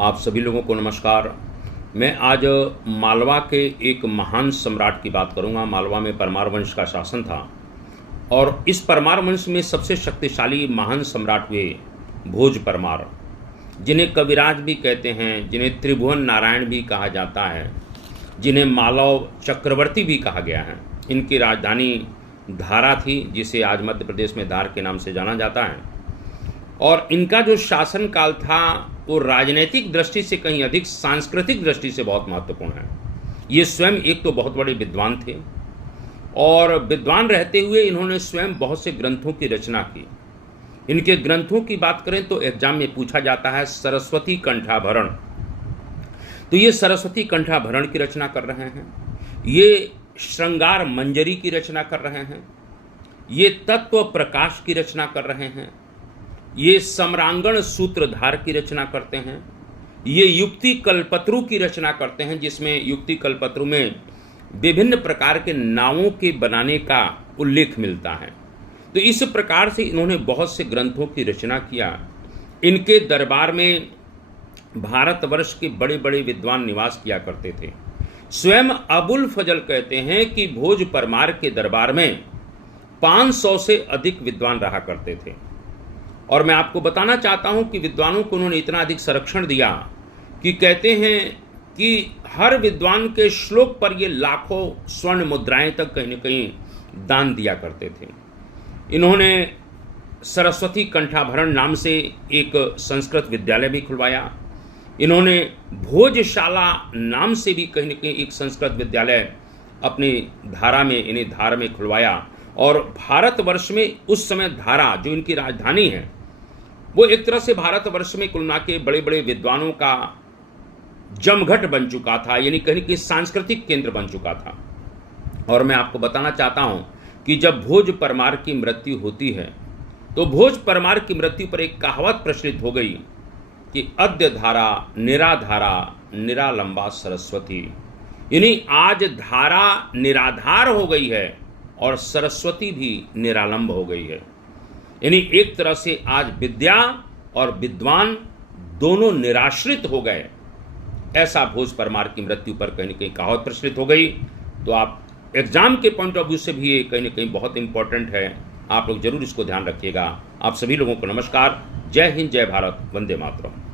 आप सभी लोगों को नमस्कार। मैं आज मालवा के एक महान सम्राट की बात करूंगा। मालवा में परमार वंश का शासन था और इस परमार वंश में सबसे शक्तिशाली महान सम्राट हुए भोज परमार, जिन्हें कविराज भी कहते हैं, जिन्हें त्रिभुवन नारायण भी कहा जाता है, जिन्हें मालव चक्रवर्ती भी कहा गया है। इनकी राजधानी धारा थी, जिसे आज मध्य प्रदेश में धार के नाम से जाना जाता है। और इनका जो शासनकाल था वो राजनीतिक दृष्टि से कहीं अधिक सांस्कृतिक दृष्टि से बहुत महत्वपूर्ण है। ये स्वयं एक तो बहुत बड़े विद्वान थे और विद्वान रहते हुए इन्होंने स्वयं बहुत से ग्रंथों की रचना की। इनके ग्रंथों की बात करें तो एग्जाम में पूछा जाता है सरस्वती कंठाभरण। तो ये सरस्वती कंठाभरण की रचना कर रहे हैं, ये श्रृंगार मंजरी की रचना कर रहे हैं, ये तत्व प्रकाश की रचना कर रहे हैं, ये सम्रांगण सूत्रधार की रचना करते हैं, ये युक्ति कल्पत्रु की रचना करते हैं, जिसमें युक्ति कल्पत्रु में विभिन्न प्रकार के नावों के बनाने का उल्लेख मिलता है। तो इस प्रकार से इन्होंने बहुत से ग्रंथों की रचना किया। इनके दरबार में भारतवर्ष के बड़े बड़े विद्वान निवास किया करते थे। स्वयं अबुल फजल कहते हैं कि भोज परमार के दरबार में 500 से अधिक विद्वान रहा करते थे। और मैं आपको बताना चाहता हूं कि विद्वानों को उन्होंने इतना अधिक संरक्षण दिया कि कहते हैं कि हर विद्वान के श्लोक पर ये लाखों स्वर्ण मुद्राएं तक कहीं न कहीं दान दिया करते थे। इन्होंने सरस्वती कंठाभरण नाम से एक संस्कृत विद्यालय भी खुलवाया। इन्होंने भोजशाला नाम से भी कहीं न कहीं एक संस्कृत विद्यालय अपनी धारा में, इन्हें धार में खुलवाया। और भारतवर्ष में उस समय धारा जो इनकी राजधानी है वो एक तरह से भारतवर्ष में कुल मिला के बड़े बड़े विद्वानों का जमघट बन चुका था, यानी कहीं कि सांस्कृतिक केंद्र बन चुका था। और मैं आपको बताना चाहता हूं कि जब भोज परमार की मृत्यु होती है तो भोज परमार की मृत्यु पर एक कहावत प्रचलित हो गई कि अद्य धारा निराधारा निरालंबा सरस्वती, यानी आज धारा निराधार हो गई है और सरस्वती भी निरालंब हो गई है। यानी एक तरह से आज विद्या और विद्वान दोनों निराश्रित हो गए। ऐसा भोज परमार की मृत्यु पर कहीं न कहीं कहावत प्रचलित हो गई। तो आप एग्जाम के पॉइंट ऑफ व्यू से भी ये कहीं न कहीं बहुत इंपॉर्टेंट है। आप लोग जरूर इसको ध्यान रखिएगा। आप सभी लोगों को नमस्कार। जय हिंद, जय भारत, वंदे मातरम।